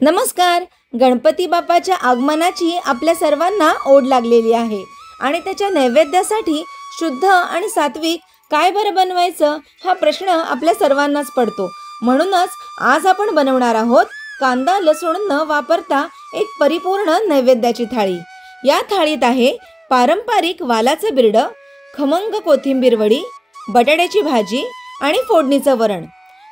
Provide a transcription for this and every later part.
नमस्कार. गणपती बाप्पाच्या आगमनाची आपल्या सर्वांना ओढ लागलेली आहे आणि त्याच्या नैवेद्यासाठी शुद्ध आणि सात्विक काय बरं बनवायचं हा प्रश्न आपल्या सर्वांनाच पडतो. म्हणूनच आज आपण बनवणार आहोत कांदा लसूण न वापरता एक परिपूर्ण नैवेद्याची थाळी. या थाळीत आहे पारंपरिक वालाचं बिरडं, खमंग कोथिंबीर वडी, बटाट्याची भाजी आणि फोडणीचं वरण.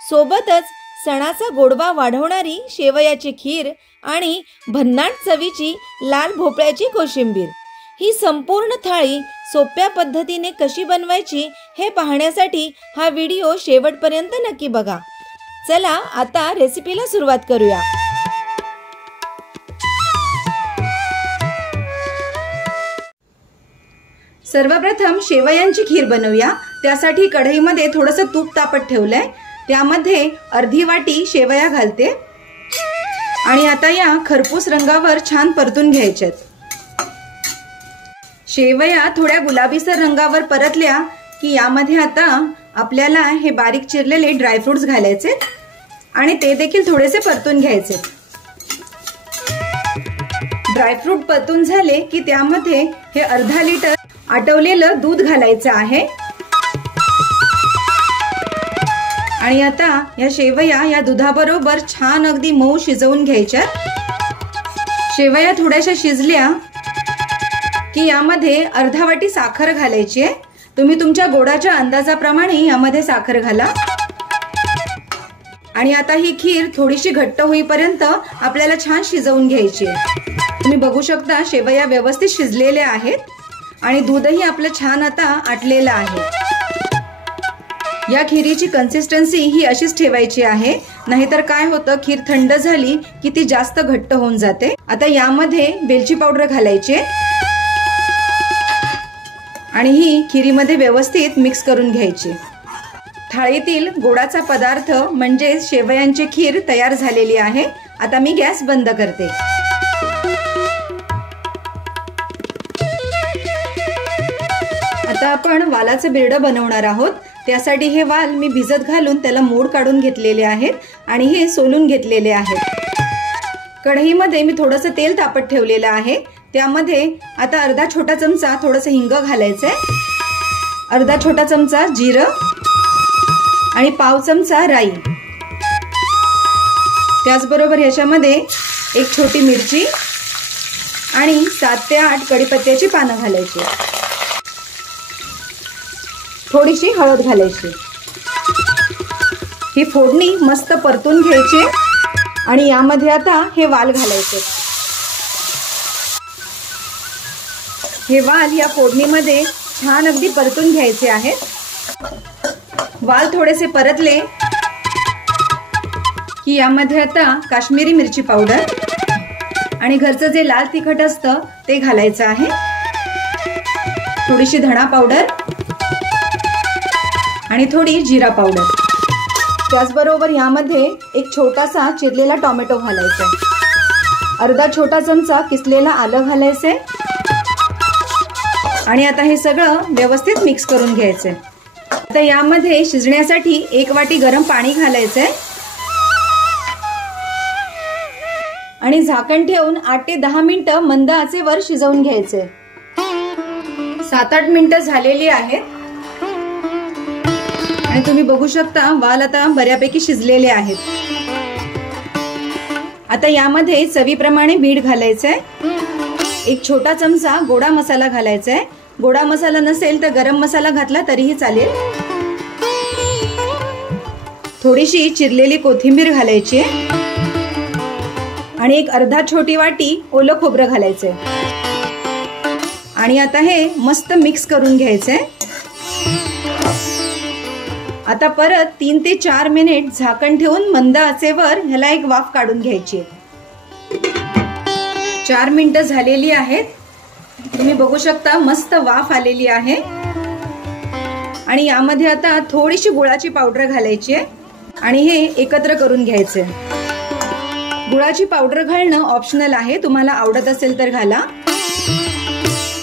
सोबतच सणाचा गोडवा वाढवणारी शेवयाची खीर आणि भन्नाट चवीची लाल भोपळ्याची कोशिंबीर. ही संपूर्ण थाळी सोप्या पद्धतीने कशी बनवायची हे पाहण्यासाठी हा व्हिडिओ शेवटपर्यंत नक्की बघा. चला आता रेसिपीला सुरुवात करूया. सर्वप्रथम शेवयांची खीर बनवूया. त्यासाठी कढईमध्ये थोडंसं तूप तापत ठेवलंय. त्यामध्ये अर्धी वाटी शेवया घालते आणि आता या खरपूस रंगावर छान परतून घ्यायच्यात. शेवया थोड्या गुलाबीसर रंगावर परतल्या की यामध्ये आता आपल्याला हे बारीक चिरलेले ड्रायफ्रुट्स घालायचे आणि ते देखील थोडेसे परतून घ्यायचे. ड्रायफ्रूट परतून झाले की त्यामध्ये हे अर्धा लिटर आटवलेलं दूध घालायचं आहे आणि आता या शेवया या दुधाबरोबर छान अगदी मऊ शिजवून घ्यायच्या. शेवया थोड्याशा शिजल्या की यामध्ये अर्धा वाटी साखर घालायची आहे. तुम्ही तुमच्या गोडाच्या अंदाजाप्रमाणे यामध्ये साखर घाला आणि आता ही खीर थोडीशी घट्ट होईपर्यंत आपल्याला छान शिजवून घ्यायची आहे. तुम्ही बघू शकता शेवया व्यवस्थित शिजलेल्या आहेत आणि दूधही आपलं छान आता आटलेलं आहे. या खिरीची कन्सिस्टन्सी ही अशीच ठेवायची आहे, नाहीतर काय होतं खीर थंड झाली की ती जास्त घट्ट होऊन जाते. आता यामध्ये वेलची पावडर घालायची आणि ही खिरीमध्ये व्यवस्थित मिक्स करून घ्यायची. थाळीतील गोडाचा पदार्थ म्हणजे शेवयांची खीर तयार झालेली आहे. आता मी गॅस बंद करते. आता आपण वालाचं बिरडं बनवणार आहोत. त्यासाठी हे वाल मी भिजत घालून त्याला मोड काढून घेतलेले आहेत आणि हे सोलून घेतलेले आहेत. कढईमध्ये मी थोडंसं तेल तापत ठेवलेलं आहे. त्यामध्ये आता अर्धा छोटा चमचा थोडंसं हिंग घालायचंय, अर्धा छोटा चमचा जिरं आणि पाव चमचा राई. त्याचबरोबर याच्यामध्ये एक छोटी मिरची आणि 7 ते 8 कढीपत्त्याची पानं घालायची. थोडीशी हळद घालायची. ही फोडणी मस्त परतून घ्यायची आणि यामध्ये आता हे वाल घालायचे. हे वाल या फोडणीमध्ये छान अगदी परतून घ्यायचे आहेत. वाल थोडेसे परतले की यामध्ये आता काश्मीरी मिरची पावडर आणि घरचं जे लाल तिखट असतं ते घालायचं आहे. थोडीशी धणा पावडर आणि थोडी जिरा पावडर. त्याचबरोबर यामध्ये एक छोटासा चिरलेला टोमॅटो घालायचा, अर्धा छोटा चमचा किसलेला आलं घालायचंय आणि आता हे सगळं व्यवस्थित मिक्स करून घ्यायचंय. आता यामध्ये शिजण्यासाठी 1 वाटी गरम पाणी घालायचंय आणि झाकण ठेवून 8 ते 10 मिनिटं मंद आचेवर शिजवून घ्यायचंय. 7-8 मिनिटं झालेली आहेत आणि तुम्ही बघू शकता वाल आता बऱ्यापैकी शिजलेले आहेत. आता यामध्ये चवीप्रमाणे मीठ घालायचंय. 1 छोटा चमचा गोडा मसाला घालायचाय. गोडा मसाला नसेल तर गरम मसाला घातला तरीही चालेल. थोडीशी चिरलेली कोथिंबीर घालायची आणि एक अर्धा छोटी वाटी ओलं खोबरं घालायचंय आणि आता हे मस्त मिक्स करून घ्यायचंय. आता परत 3 ते 4 मिनिट झाकण ठेवून मंद आचेवर ह्याला एक वाफ काढून घ्यायची. 4 मिनिटं झालेली आहेत. तुम्ही बघू शकता मस्त वाफ आलेली आहे आणि यामध्ये आता थोडीशी गुळाची पावडर घालायची आहे आणि हे एकत्र करून घ्यायचे. गुळाची पावडर घालणं ऑप्शनल आहे, तुम्हाला आवडत असेल तर घाला.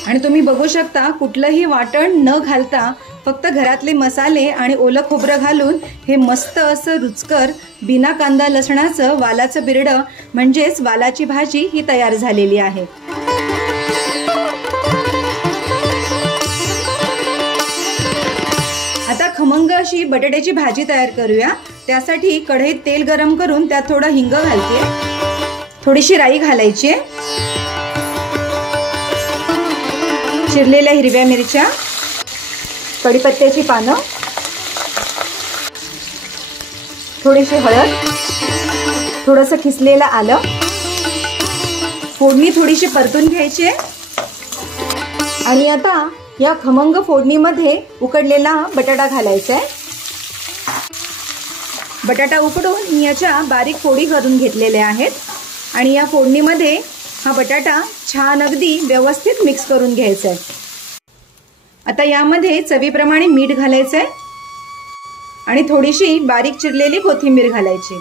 आणि तुम्ही बघू शकता कुठलंही वाटण न घालता फक्त घरातले मसाले आणि ओलं खोबरं घालून हे मस्त असं रुचकर बिना कांदा लसणाचं वालाचं बिरडं म्हणजेच वालाची भाजी ही तयार झालेली आहे। आता खमंग अशी बटाट्याची भाजी तयार करूया। त्यासाठी कढईत तेल गरम करून त्यात थोडा हिंग घालते, थोडीशी राई घालायची, चिरलेल्या हिरव्या मिरच्या, कढीपत्त्याची पानं, थोडीशी हळद, थोडंसं किसलेलं आलं, फोडणी थोडीशी परतून घ्यायची आणि आता या खमंग फोडणीमध्ये उकडलेला बटाटा घालायचा आहे। बटाटा उकडून मी याच्या बारीक फोडी करून घेतलेल्या आहेत आणि या फोडणीमध्ये हा बटाटा छान अगदी व्यवस्थित मिक्स करून घ्यायचा आहे। आता यामध्ये चवीप्रमाणे मीठ घालायचं आहे आणि थोडीशी बारीक चिरलेली कोथिंबीर घालायची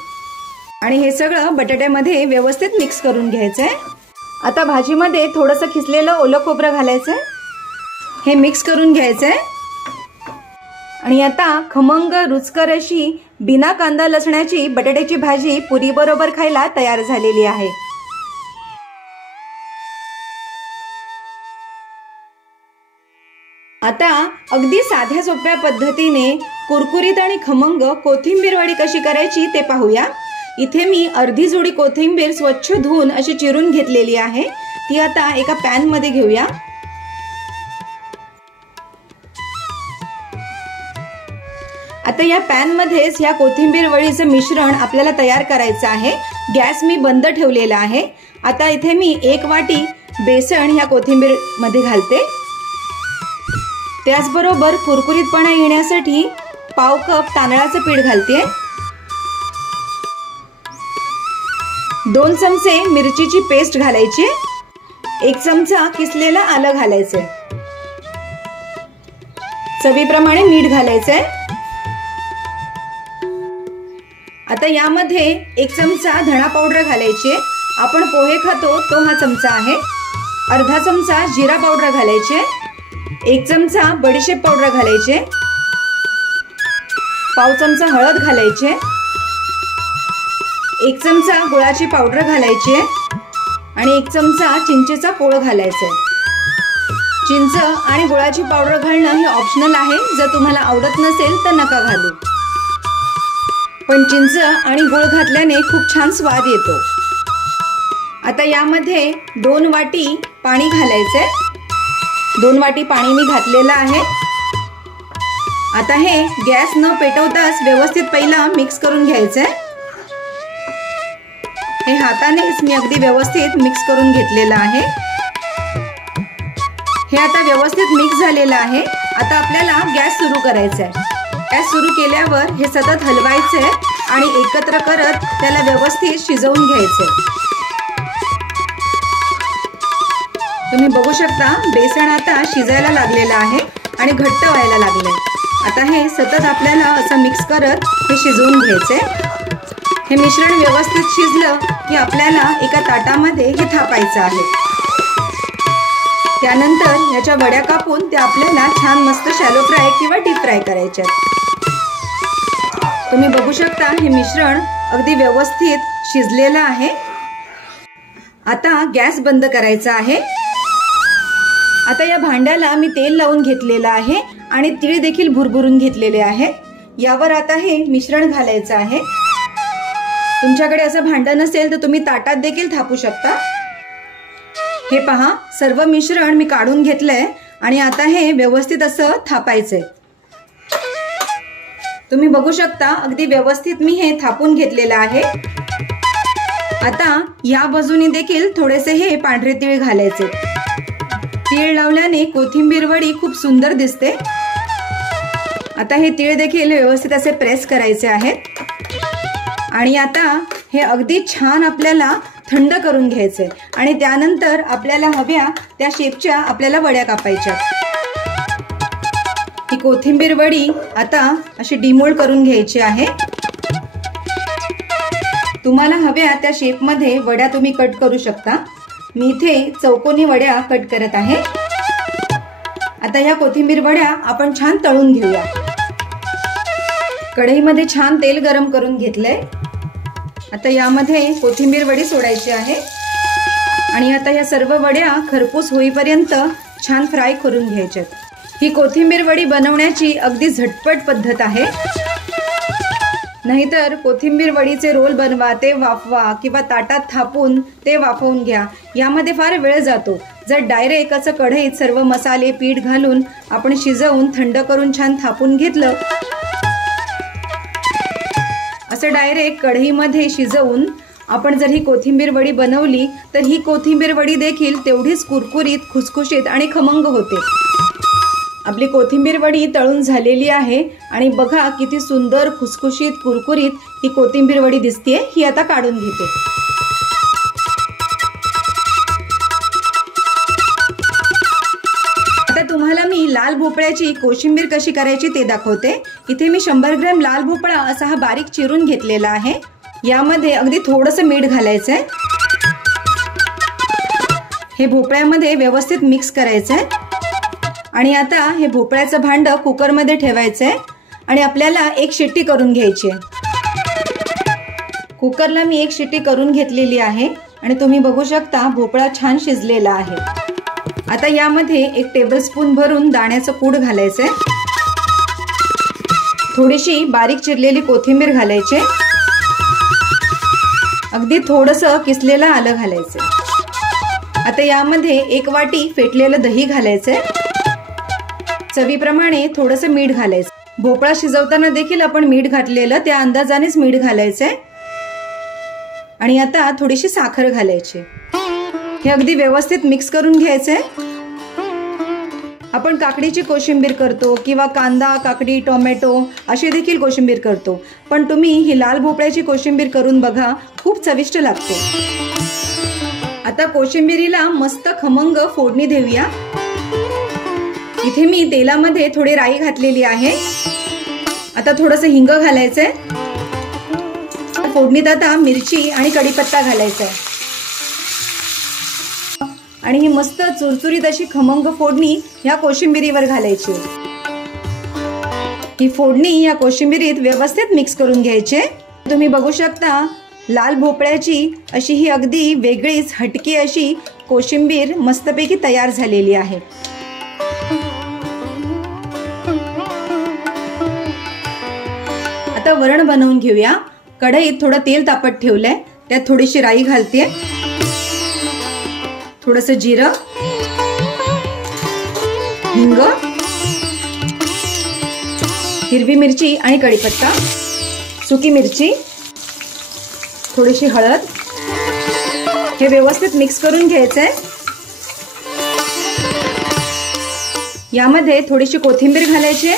आणि हे सगळं बटाट्यामध्ये व्यवस्थित मिक्स करून घ्यायचं आहे। आता भाजीमध्ये थोडंसं खिसलेलं ओलं खोबरं घालायचं आहे, हे मिक्स करून घ्यायचं आहे आणि आता खमंग रुचकर अशी बिना कांदा लसणाची बटाट्याची भाजी पुरी बरोबर खायला तयार झालेली आहे। आता अगदी साध्या सोप्या पद्धतीने कुरकुरीत आणि खमंग कोथिंबीर वडी कशी करायची ते पाहूया। इथे मी अर्धी जोडी कोथिंबीर स्वच्छ धुवून अशी चिरून घेतलेली आहे। ती आता एका पॅन मध्ये घेऊया। आता या पॅन मध्येच या कोथिंबीर वडीचं मिश्रण आपल्याला तयार करायचं आहे। गॅस मी बंद ठेवलेला आहे। आता इथे मी 1 वाटी बेसन या कोथिंबीर मध्ये घालते। त्याचबरोबर कुरकुरीतपणा येण्यासाठी पाव कप तांदळाचं पीठ घालते, 2 चमचे मिरचीची पेस्ट घालायची, 1 चमचा किसलेलं आलं घालायचंय, चवीप्रमाणे मीठ घालायचंय। आता यामध्ये 1 चमचा धणा पावडर घालायची, आपण पोहे खातो तो हा चमचा आहे, अर्धा चमचा जिरा पावडर घालायचे, 1 चमचा बडीशेप पावडर घालायचे, पाव चमचा हळद घालायचे, 1 चमचा गुळाची पावडर घालायची आणि 1 चमचा चिंचेचा कोळ घालायचा आहे। चिंच आणि गुळाची पावडर घालणं हे ऑप्शनल आहे, जर तुम्हाला आवडत नसेल तर नका घालू, पण चिंच आणि गुळ घातल्याने खूप छान स्वाद येतो। आता यामध्ये 2 वाटी पाणी घालायचंय, 2 वाटी पाणी मी घातलेलं आहे। आता हे गॅस न पेटवताच व्यवस्थित पहिला मिक्स करून घ्यायचंय। हे हातानेच मी अगदी व्यवस्थित मिक्स करून घेतलेलं आहे। हे आता व्यवस्थित मिक्स झालेलं आहे। आता आपल्याला गॅस सुरू करायचा आहे। गॅस सुरू केल्यावर हे सतत हलवायचे आणि एकत्र करत त्याला व्यवस्थित शिजवून घ्यायचे। तुम्ही बघू शकता बेसन आता शिजायला लागलेलं आहे आणि घट्ट व्हायला लागले। आता हे सतत आपल्याला असं मिक्स करत हे शिजवून घ्यायचे। हे मिश्रण व्यवस्थित शिजलं की आपल्याला एका ताटामध्ये हे थापायचं आहे। त्यानंतर याच्या वड्या कापून त्या आपल्याला छान मस्त शॅलो फ्राय किंवा डीप फ्राय करायच्या। तुम्ही बघू शकता हे मिश्रण अगदी व्यवस्थित शिजलेलं आहे। आता गॅस बंद करायचा आहे। आता या भांड्याला मी तेल लावून घेतलेलं आहे आणि तीळ देखील भुरभुरून घेतलेले आहे। यावर आता हे मिश्रण घालायचं आहे। तुमच्याकडे असं भांडं नसेल तर तुम्ही ताटात देखील थापू शकता। हे पहा, सर्व मिश्रण मी काढून घेतलंय आणि आता हे व्यवस्थित असं थापायचंय। तुम्ही बघू शकता अगदी व्यवस्थित मी हे थापून घेतलेलं आहे। आता या बाजूने देखील थोडेसे हे पांढरे तीळ घालायचे। तीळ लावल्याने कोथिंबीर वडी खूप सुंदर दिसते। आता हे तीळ देखील व्यवस्थित असे प्रेस करायचे आहेत आणि आता हे अगदी छान आपल्याला थंड करून घ्यायचे आणि त्यानंतर आपल्याला हव्या त्या शेपच्या आपल्याला वड्या कापायच्या। ही कोथिंबीर वडी आता अशी डिमोल्ड करून घ्यायची आहे। तुम्हाला हव्या त्या शेप मध्ये वड्या तुम्ही कट करू शकता। मी इथे चौकोनी वड्या कट करत आहे। आता या कोथिंबीर वड्या आपण छान तळून घेऊया। कढईमध्ये छान तेल गरम करून घेतलंय। आता यामध्ये कोथिंबीर वडी सोडायची आहे आणि आता या सर्व वड्या खरपूस होईपर्यंत छान फ्राय करून घ्यायच्यात। ही कोथिंबीर वडी बनवण्याची अगदी झटपट पद्धत आहे। नाहीतर कोथिंबीर वडीचे रोल बनवा, ते वाफवा किंवा ताटात थापून ते वाफवून घ्या, यामध्ये फार वेळ जातो। जर डायरेक्ट असं कढईत सर्व मसाले पीठ घालून आपण शिजवून थंड करून छान थापून घेतलं, असं डायरेक्ट कढईमध्ये शिजवून आपण जर ही कोथिंबीर वडी बनवली तर ही कोथिंबीर वडी देखील तेवढीच कुरकुरीत, खुसखुशीत आणि खमंग होते। आपली कोथिंबीर वडी तळून झालेली आहे आणि बघा किती सुंदर, खुसखुशीत, कुरकुरीत ही कोथिंबीर वडी दिसतेय। ही आता काढून घेते। आता तुम्हाला मी लाल भोपळ्याची कोशिंबीर कशी करायची ते दाखवते। इथे मी 100 ग्रॅम लाल भोपळा असा हा बारीक चिरून घेतलेला आहे। यामध्ये अगदी थोडंसं मीठ घालायचंय। हे भोपळ्यामध्ये व्यवस्थित मिक्स करायचंय आणि आता हे भोपळ्याचं भांड कुकरमध्ये ठेवायचंय आणि आपल्याला एक शिट्टी करून घ्यायची आहे। कुकरला मी एक शिट्टी करून घेतलेली आहे आणि तुम्ही बघू शकता भोपळा छान शिजलेला आहे। आता यामध्ये 1 टेबलस्पून भरून दाण्याचं कूट घालायचंय। थोडीशी बारीक चिरलेली कोथिंबीर घालायची। अगदी थोडंसं किसलेलं आलं घालायचं। आता यामध्ये 1 वाटी फेटलेलं दही घालायचंय। चवीप्रमाणे थोडंसं मीठ घालायचं। भोपळा शिजवताना देखील आपण मीठ घातलेलं, त्या अंदाजानेच मीठ घालायचंय आणि आता थोडीशी साखर घालायची। हे अगदी व्यवस्थित मिक्स करून घ्यायचंय। आपण काकडीची कोशिंबीर करतो किंवा कांदा, काकडी, टोमॅटो अशी देखील कोशिंबीर करतो, पण तुम्ही ही लाल भोपळ्याची कोशिंबीर करून बघा, खूप चविष्ट लागते। आता कोशिंबीरीला मस्त खमंग फोडणी देऊया। इथे मी तेलामध्ये थोडी राई घातलेली आहे। आता थोडंसं हिंग घालायचंय। फोडणीत आता मिरची आणि कढीपत्ता घालायचा आहे आणि ही मस्त चुरचुरीत अशी खमंग फोडणी या कोशिंबिरीवर घालायची। ही फोडणी या कोशिंबिरीत व्यवस्थित मिक्स करून घ्यायची। तुम्ही बघू शकता लाल भोपळ्याची अशी ही अगदी वेगळीच हटकी अशी कोशिंबीर मस्तपैकी तयार झालेली आहे। आता वरण बनवून घेऊया। कढईत थोडं तेल तापत ठेवलंय, त्यात थोडीशी राई घालते, थोडंसं जिरं, हिंग, हिरवी मिरची आणि कढीपत्ता, सुकी मिरची, थोडीशी हळद, हे व्यवस्थित मिक्स करून घ्यायचंय। यामध्ये थोडीशी कोथिंबीर घालायची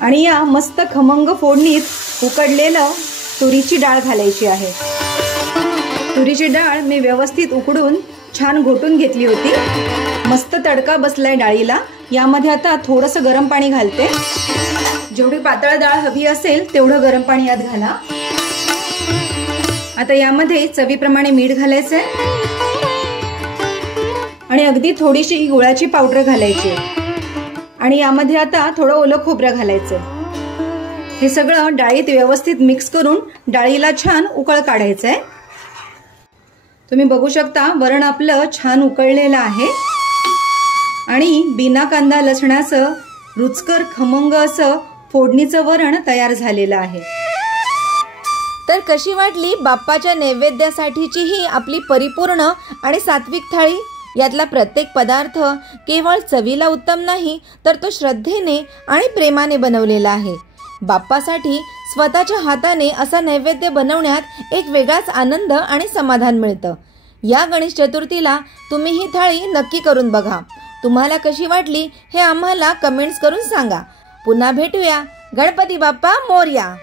आणि या मस्त खमंग फोडणीत उकडलेलं तुरीची डाळ घालायची आहे। तुरीची डाळ मी व्यवस्थित उकडून छान घोटून घेतली होती। मस्त तडका बसलाय डाळीला। यामध्ये आता थोडंसं गरम पाणी घालते। जेवढी पातळ डाळ हवी असेल तेवढं गरम पाणी यात घाला। आता यामध्ये चवीप्रमाणे मीठ घालायचंय आणि अगदी थोडीशी गुळाची पावडर घालायची आणि यामध्ये आता थोडं ओलं खोबरं घालायचं। हे सगळं डाळीत व्यवस्थित मिक्स करून डाळीला छान उकळ काढायचंय। तुम्ही बघू शकता वरण आपलं छान उकळलेलं आहे आणि बिना कांदा लसणाचं रुचकर खमंग असं फोडणीचं वरण तयार झालेलं आहे। तर कशी वाटली बाप्पाच्या नैवेद्यासाठीची ही आपली परिपूर्ण आणि सात्विक थाळी? यातला प्रत्येक पदार्थ केवळ चवीला उत्तम नाही, तर तो श्रद्धेने आणि प्रेमाने बनवलेला आहे। बाप्पासाठी स्वतःच्या हाताने असा नैवेद्य बनवण्यात एक वेगळाच आनंद आणि समाधान मिळतं। या गणेश चतुर्थीला तुम्ही ही थाळी नक्की करून बघा। तुम्हाला कशी वाटली हे आम्हाला कमेंट्स करून सांगा। पुन्हा भेटूया। गणपती बाप्पा मोरया।